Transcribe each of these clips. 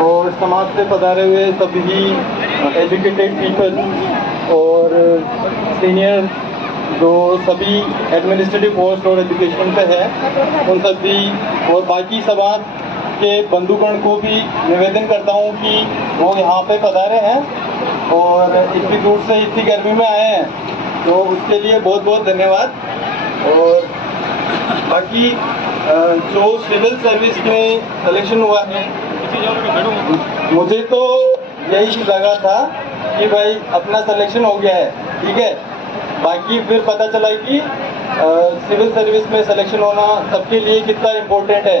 और समाज से पधारे हुए सभी एजुकेटेड पीपल और सीनियर जो सभी एडमिनिस्ट्रेटिव पोस्ट और एजुकेशन पे है, उन सभी और बाकी समाज के बंधुगण को भी निवेदन करता हूँ कि वो यहाँ पे पधारे हैं और इतनी दूर से इतनी गर्मी में आए हैं, तो उसके लिए बहुत बहुत धन्यवाद। और बाकी जो सिविल सर्विस में सिलेक्शन हुआ है, मुझे तो यही लगा था कि भाई अपना सिलेक्शन हो गया है, ठीक है। बाकी फिर पता चला कि सिविल सर्विस में सिलेक्शन होना सबके लिए कितना इम्पोर्टेंट है।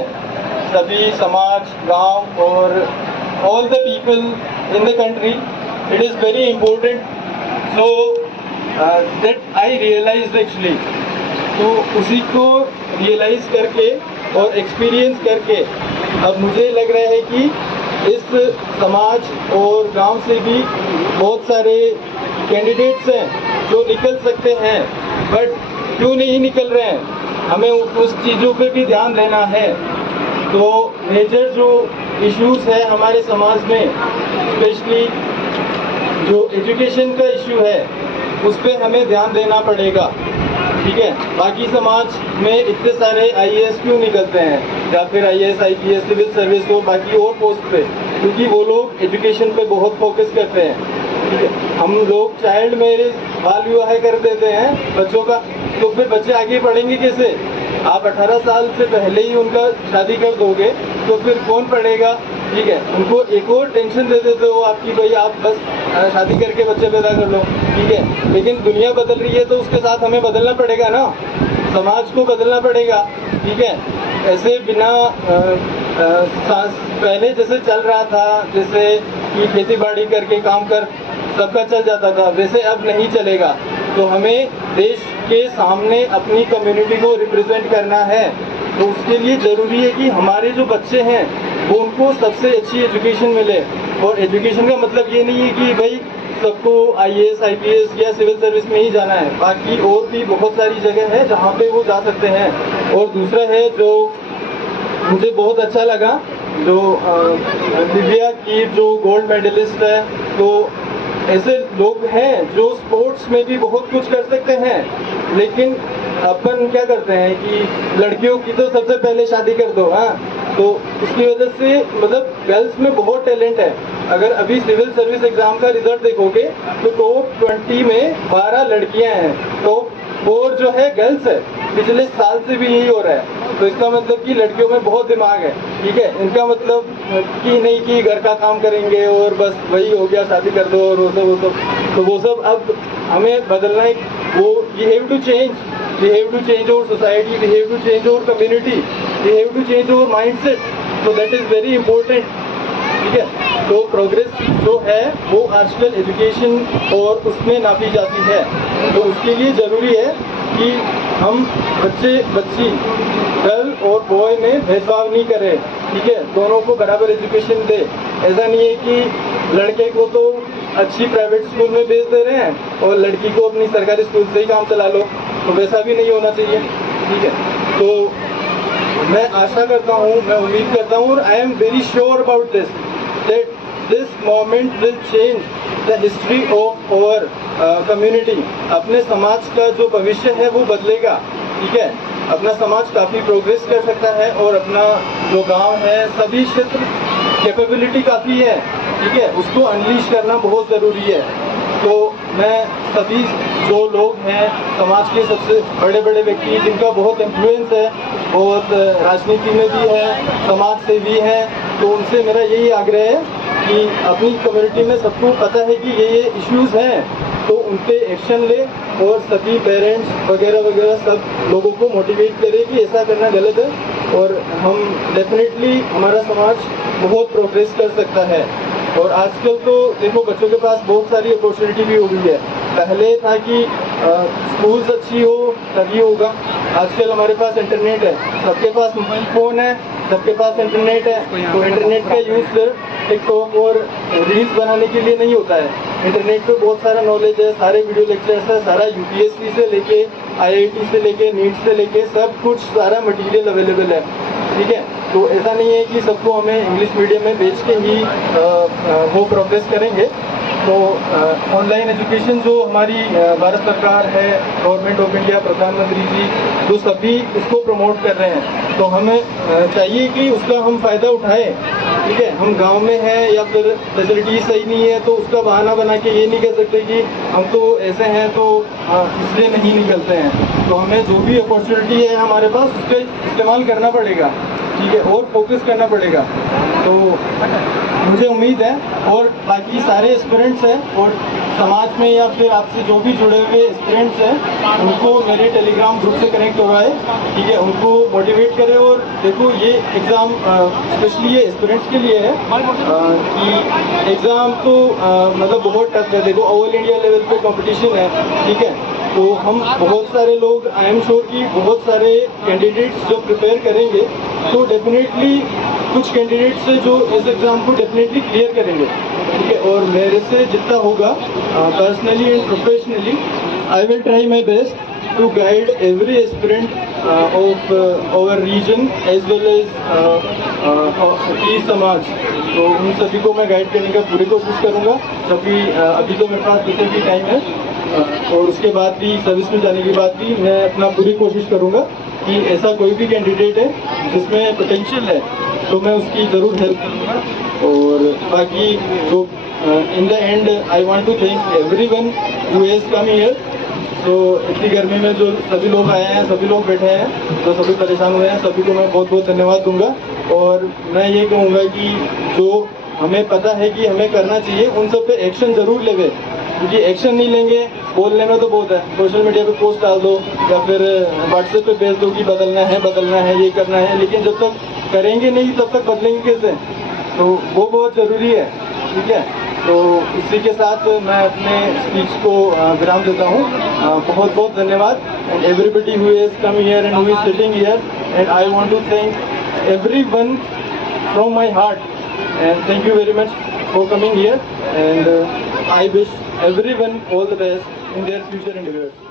सभी समाज, गांव और all the people in the country, it is very important. So that I realize actually, तो उसी को रियलाइज करके और एक्सपीरियंस करके अब मुझे लग रहा है कि इस समाज और गांव से भी बहुत सारे कैंडिडेट्स हैं जो निकल सकते हैं, बट क्यों नहीं निकल रहे हैं, हमें उस चीज़ों पे भी ध्यान देना है। तो मेजर जो इश्यूज है हमारे समाज में, स्पेशली जो एजुकेशन का इश्यू है, उस पर हमें ध्यान देना पड़ेगा, ठीक है। बाकी समाज में इतने सारे आईएएस क्यों निकलते हैं, या फिर आईएएस, आईपीएस, सिविल सर्विस हो, बाकी और पोस्ट पे, क्योंकि वो लोग एजुकेशन पे बहुत फोकस करते हैं, ठीक है। हम लोग चाइल्ड मैरिज, बाल विवाह कर देते हैं बच्चों का, तो फिर बच्चे आगे पढ़ेंगे कैसे? आप 18 साल से पहले ही उनका शादी कर दोगे तो फिर कौन पढ़ेगा, ठीक है। उनको एक और टेंशन दे देते हो आपकी, भाई आप बस शादी करके बच्चे पैदा कर लो, ठीक है। लेकिन दुनिया बदल रही है तो उसके साथ हमें बदलना पड़ेगा ना, समाज को बदलना पड़ेगा, ठीक है। ऐसे बिना पहले जैसे चल रहा था, जैसे कि खेती बाड़ी करके काम कर सबका चल जाता था, वैसे अब नहीं चलेगा। तो हमें देश के सामने अपनी कम्युनिटी को रिप्रेजेंट करना है, तो उसके लिए ज़रूरी है कि हमारे जो बच्चे हैं वो उनको सबसे अच्छी एजुकेशन मिले। और एजुकेशन का मतलब ये नहीं है कि भाई सबको आईएएस, आईपीएस या सिविल सर्विस में ही जाना है, बाकी और भी बहुत सारी जगह है जहाँ पे वो जा सकते हैं। और दूसरा है जो मुझे बहुत अच्छा लगा, जो दिव्या की जो गोल्ड मेडलिस्ट है, तो ऐसे लोग हैं जो स्पोर्ट्स में भी बहुत कुछ कर सकते हैं, लेकिन अपन क्या करते हैं कि लड़कियों की तो सबसे पहले शादी कर दो, हाँ। तो इसकी वजह से मतलब गर्ल्स में बहुत टैलेंट है। अगर अभी सिविल सर्विस एग्जाम का रिजल्ट देखोगे तो टॉप 20 में 12 लड़कियां हैं, टॉप 4 जो है गर्ल्स है। पिछले साल से भी यही हो रहा है, तो इसका मतलब कि लड़कियों में बहुत दिमाग है, ठीक है। इनका मतलब कि नहीं कि घर का काम करेंगे और बस वही हो गया, शादी कर दो और वो सब तो वो सब अब हमें बदलना है। वो we have to change our society, we have to change our community, we have to change our mindset, so that is very important, ठीक है। तो प्रोग्रेस जो है वो आजकल एजुकेशन और उसमें नापी जाती है, तो उसके लिए ज़रूरी है कि हम बच्चे बच्ची, गर्ल और बॉय में भेदभाव नहीं करें, ठीक है। दोनों को बराबर एजुकेशन दे। ऐसा नहीं है कि लड़के को तो अच्छी प्राइवेट स्कूल में भेज दे रहे हैं और लड़की को अपनी सरकारी स्कूल से ही काम चला लो, तो वैसा भी नहीं होना चाहिए, ठीक है। तो मैं आशा करता हूँ, मैं उम्मीद करता हूँ, और I am very sure about this, that this moment will change the history of our community. अपने समाज का जो भविष्य है वो बदलेगा, ठीक है। अपना समाज काफ़ी प्रोग्रेस कर सकता है और अपना जो गांव है, सभी क्षेत्र कैपेबिलिटी काफ़ी है, ठीक है, उसको अनलीश करना बहुत ज़रूरी है। तो मैं सभी जो लोग हैं समाज के सबसे बड़े बड़े व्यक्ति जिनका बहुत इन्फ्लुएंस है, बहुत राजनीति में भी है, समाज से भी है, तो उनसे मेरा यही आग्रह है कि अपनी कम्युनिटी में सबको पता है कि ये इश्यूज़ हैं, तो उन पे एक्शन ले और सभी पेरेंट्स वगैरह वगैरह सब लोगों को मोटिवेट करें कि ऐसा करना गलत है और हम डेफिनेटली हमारा समाज बहुत प्रोग्रेस कर सकता है। और आजकल तो देखो बच्चों के पास बहुत सारी अपॉर्चुनिटी भी हो गई है। पहले था कि स्कूल्स अच्छी हो तभी होगा, आजकल हमारे पास इंटरनेट है, सबके पास मोबाइल फ़ोन है, सबके पास इंटरनेट है, तो इंटरनेट का यूज़ सिर्फ टिकटॉक और रील्स बनाने के लिए नहीं होता है। इंटरनेट पे बहुत सारा नॉलेज है, सारे वीडियो लेक्चर्स है, सारा यूपीएससी से लेके आईआईटी से लेके नीट से लेके सब कुछ सारा मटेरियल अवेलेबल है, ठीक है। तो ऐसा नहीं है कि सबको हमें इंग्लिश मीडियम में भेज के ही वो प्रोग्रेस करेंगे। तो ऑनलाइन एजुकेशन जो हमारी भारत सरकार है, गवर्नमेंट ऑफ इंडिया, प्रधानमंत्री जी जो सभी इसको प्रमोट कर रहे हैं, तो हमें चाहिए कि उसका हम फ़ायदा उठाएं। ठीक है, हम गांव में हैं या फिर फैसिलिटी सही नहीं है तो उसका बहाना बना के ये नहीं कह सकते कि हम तो ऐसे हैं तो इसलिए नहीं निकलते हैं। तो हमें जो भी अपॉर्चुनिटी है हमारे पास उसका इस्तेमाल करना पड़ेगा। ठीक है, और फोकस करना पड़ेगा। तो मुझे उम्मीद है और बाकी सारे एस्पिरेंट्स हैं और समाज में या फिर आपसे जो भी जुड़े हुए एस्पिरेंट्स हैं उनको मेरे टेलीग्राम ग्रुप से कनेक्ट करवाए। ठीक है, उनको मोटिवेट करें। और देखो ये एग्ज़ाम स्पेशली ये एस्पिरेंट्स के लिए है कि एग्ज़ाम तो मतलब बहुत टफ है। देखो ऑल इंडिया लेवल पे कंपटीशन है। ठीक है, तो हम बहुत सारे लोग, आई एम श्योर कि बहुत सारे कैंडिडेट्स जो प्रिपेयर करेंगे तो डेफिनेटली कुछ कैंडिडेट्स से जो इस एग्ज़ाम को डेफिनेटली क्लियर करेंगे। ठीक है, और मेरे से जितना होगा personally and professionally I will try my best to guide every aspirant of our region as well as की समाज। तो उन सभी को मैं गाइड करने का पूरी कोशिश करूँगा। क्योंकि अभी तो मेरे पास पीछे भी टाइम है और उसके बाद भी सर्विस में जाने के बाद भी मैं अपना पूरी कोशिश करूँगा कि ऐसा कोई भी कैंडिडेट है जिसमें पोटेंशियल है तो मैं उसकी ज़रूर हेल्प करूँगा। और बाकी जो in the end I want to thank everyone who has come here. तो इतनी गर्मी में जो सभी लोग आए हैं, सभी लोग बैठे हैं, तो सभी परेशान हुए हैं, सभी को मैं बहुत बहुत धन्यवाद दूंगा। और मैं ये कहूँगा कि जो हमें पता है कि हमें करना चाहिए उन सब पे एक्शन ज़रूर लेंगे। क्योंकि एक्शन नहीं लेंगे, बोलने में तो बहुत है, सोशल मीडिया पे पोस्ट डाल दो या फिर व्हाट्सएप पे भेज दो कि बदलना है, ये करना है, लेकिन जब तक करेंगे नहीं तब तक बदलेंगे कैसे? तो वो बहुत ज़रूरी है। ठीक है, तो इसी के साथ मैं अपने स्पीच को विराम देता हूँ। बहुत बहुत धन्यवाद। And everybody who has come here and who is sitting here, and I want to thank everyone from my heart and thank you very much for coming here and I wish everyone all the best in their future endeavors.